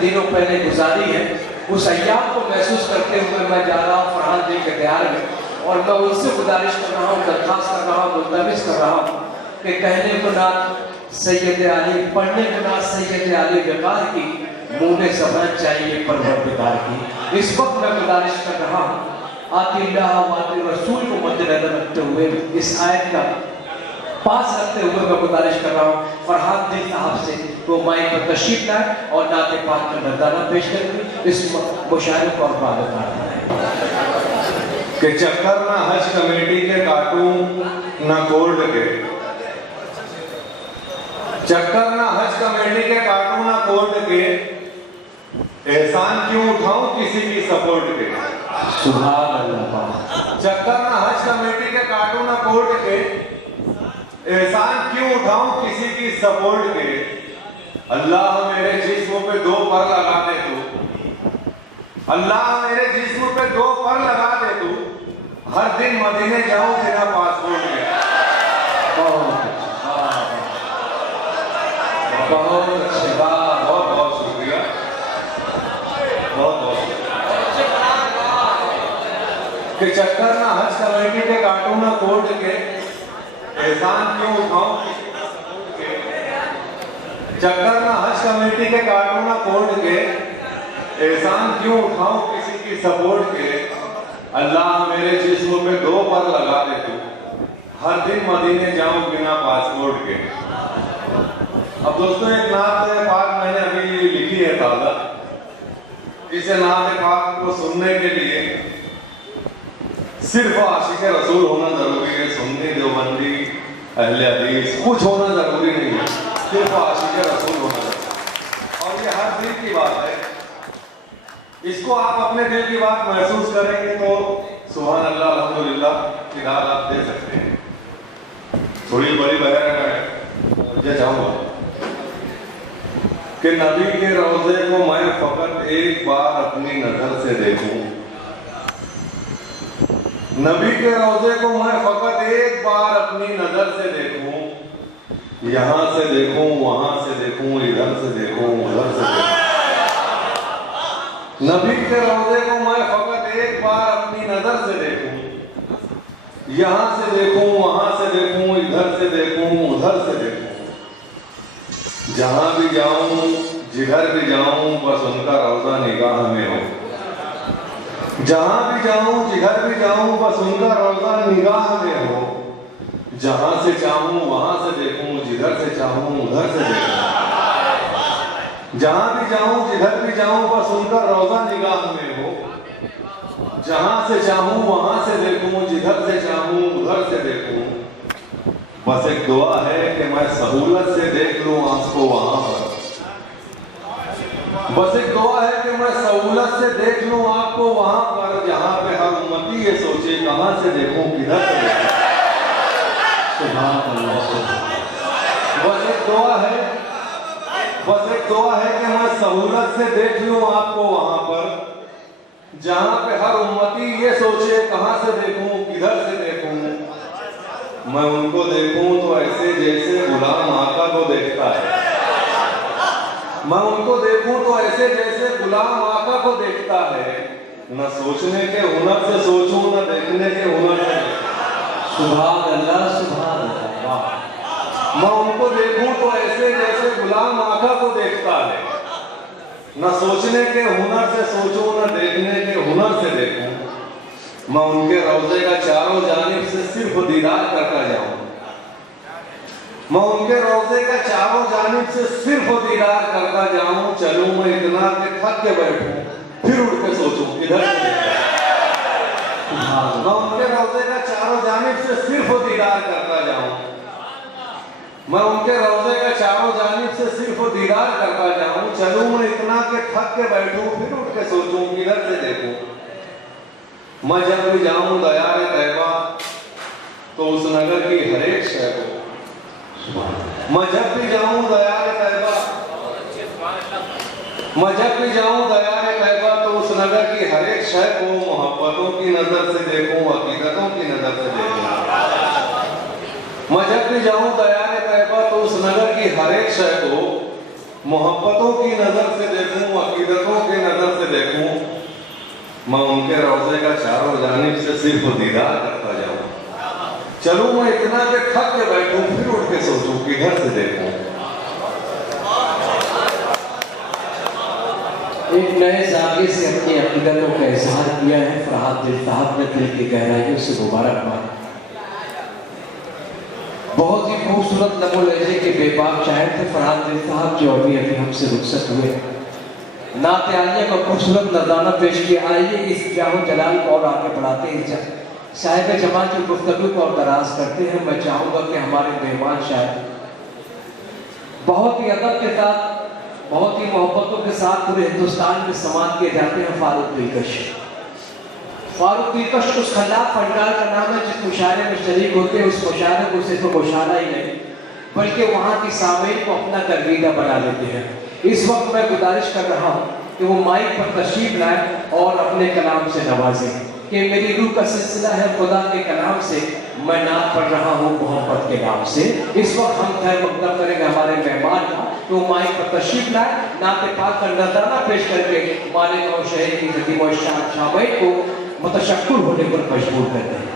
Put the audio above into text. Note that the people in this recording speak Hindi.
दिनों पहले गुजारी है, उस अय्याम को महसूस करते हुए मैं जा रहा हूँ फरहान जी के दयार में, और मैं उनसे गुजारिश कर रहा हूँ, दरखास्त कर रहा हूँ, मुल्तमिस कर रहा हूँ कि कहने को ना सैयद अली, पढ़ने को ना सैयद अली बेकार की, मुँह में ज़बान चाहिए परवरदिगार की। इस वक्त मैं गुजारिश कर रहा हूँ आतिल्लाह व आतिल रसूल को मद्देनजर रखते हुए, इस आयत का पास रखते हुए मैं गुजारिश कर रहा हूँ फरहान जी साहब से वो माइक पर तशरीफ लाए और नाते पाक का नज़ारा पेश करके इस मुशायरे को और कि चक्कर ना हज कमेटी के काटूं ना कोर्ट के, चक्कर ना हज कमेटी के काटूं ना कोर्ट के, एहसान क्यों उठाऊं किसी की सपोर्ट के। सुभान अल्लाह। चक्कर ना हज कमेटी के काटूं ना कोर्ट के, एहसान क्यों उठाऊं किसी की सपोर्ट के। अल्लाह मेरे जिस्म पे दो पर लगा दे तू, अल्लाह मेरे जिस्म पे दो पर लगा दे तू, हर दिन मदीने जाऊं बिना पासपोर्ट के। बहुत अच्छे, बहुत बहुत शुक्रिया, बहुत बहुत कि चक्कर ना हज कमेटी के काटूं ना कोर्ट के, एहसान क्यों उठाऊं किसी का सपोर्ट के। चक्कर ना हज कमेटी के काटूं ना कोर्ट के, एहसान क्यों उठाऊं किसी की सपोर्ट के। अल्लाह मेरे जिस्म पे दो पर लगा दे तू, हर दिन मदीने जाऊं बिना पासपोर्ट के। अब दोस्तों एक नात पाक मैंने अभी लिखी है ताज़ा, इसे नात पाक को सुनने के लिए सिर्फ आशिक रसूल होना जरूरी है, सुन्नी देवबंदी अहले हदीस कुछ होना जरूरी नहीं है, सिर्फ आशिक रसूल होना जरूरी। और ये हर दिल की बात है, इसको आप अपने दिल की बात महसूस करेंगे तो सुभान अल्लाह अल्हम्दुलिल्लाह की दाद आप दे सकते हैं। थोड़ी बड़ी बहन है, मुझे चाहूँगा कि नबी के रोज़े को मैं फकत एक बार अपनी नजर से देखूं, नबी के रोज़े को मैं फकत एक बार अपनी नजर से देखूं, यहाँ से देखूं वहां से देखूं इधर से देखूं उधर से देखूं। नबी के रोज़े को मैं फकत एक बार अपनी नजर से देखूं, यहाँ से देखूं वहां से देखूं इधर से देखूं उधर से देखूं। जहां भी जाऊं जिधर भी जाऊं बस उनका रोज़ा निगाह में हो, जहां भी जाऊं जिधर भी जाऊं बस उनका रोज़ा निगाह में हो। जहां से चाहूं वहां से देखूं, जिधर से चाहूं उधर से देखूं। जहां भी जाऊं जिधर भी जाऊं बस उनका रोज़ा निगाह में हो। जहां से चाहूं वहां से देखूं, जिधर से चाहूं उधर से देखूं। बस एक दुआ है कि मैं सहूलत से देख लूं आपको वहां पर, बस एक दुआ है कि मैं सहूलत से देख लूं आपको वहां पर, जहां पे हर उम्मती ये सोचे कहां से देखूं किधर से देखूं। सुभान अल्लाह। बस एक दुआ है, बस एक दुआ है कि मैं सहूलत से देख लूं आपको वहां पर, जहां पे हर उम्मती ये सोचे कहां से देखूं किधर से देखूं। मैं उनको देखूं तो ऐसे जैसे गुलाम आका को देखता है, मैं उनको देखूं तो ऐसे जैसे गुलाम आका को देखता है। न सोचने के हुनर से सोचूं न देखने के हुनर से। सुभान अल्लाह, सुभान अल्लाह। मैं उनको देखूं तो ऐसे जैसे गुलाम आका को देखता है। न सोचने के हुनर से सोचूं न देखने के हुनर से देखूं। मैं उनके रोज़े का चारों जानिब से सिर्फ दीदार करता जाऊं, मैं उनके रोज़े का चारों जानिब से सिर्फ दीदार करता जाऊं। चलूं मैं इतना कि थक के बैठूं, फिर उठ के सोचूं किधर से देखूं। मैं उनके रोज़े का चारों जानिब से सिर्फ दीदार करता जाऊं, मैं उनके रोज़े का चारों जानिब से सिर्फ दीदार करता जाऊं। चलूं मैं इतना कि थक के बैठूं, फिर उठ के सोचूं किधर से देखूं। मैं जब भी जाऊं दयार तैबा तो उस नगर की हर एक शय को, मैं जब भी जाऊं दयार तैबा, मैं जब भी जाऊं दयार तैबा तो उस नगर की हर एक शय को मोहब्बतों की नजर से देखूं, हकीकतों की नजर से देखूं। मैं जब भी जाऊं दयार तैबा तो उस नगर की हर एक शय को मोहब्बतों की नजर से देखूं, अकीदतों की नजर से देखूं, मैं उनके रोजे का चारों जानिब से सिर्फ दीदार करता जाऊं। चलूं मैं इतना के थक के बैठूं, फिर उठ के सोचूं किधर से देखूं। एक नए जाविये से अपनी अकीदतों का इजहार किया है फरहाद दिल साहब ने, दिल की गहराइयों से मुबारकबाद। बहुत ही खूबसूरत नमो लहजे के बेबाक शायर थे फरहाद दिल साहब, जो अभी हमसे रुखसत हुए। नाते आलिया का खूबसूरत नजराना पेश किया। आइए इस जाहो जलाल को और आगे बढ़ाते हैं, साहिब जमात की गुफ्तगू को और दराज करते हैं। मैं चाहूँगा कि हमारे मेहमान शायर बहुत ही अदब के साथ, बहुत ही मोहब्बतों के साथ पूरे हिंदुस्तान में समात किए जाते हैं फारूक दिलकश। फारूक दिलकश उस खल्लाक फनकार का नाम है जिस मुशायरे में शरीक होते हैं। उस मुशायरे को सिर्फ मुशायरा ही नहीं बल्कि वहाँ की सामीन को अपना गर्विदा बना लेते हैं। इस वक्त मैं गुजारिश कर रहा हूँ कि वो माइक पर तशरीफ लाए और अपने कलाम से नवाजें कि मेरी रूह का सिलसिला है खुदा के कलाम से, मैं नात पढ़ रहा हूँ मोहब्बत के नाम से। इस वक्त हम खैर मकदम करेंगे हमारे मेहमान का, तो माइक पर तशरीफ लाए, नाते पाक का नजराना पेश करके मालिक और शहर की खदीम और शामिल को मुतशक्किर होने पर मजबूर करते हैं।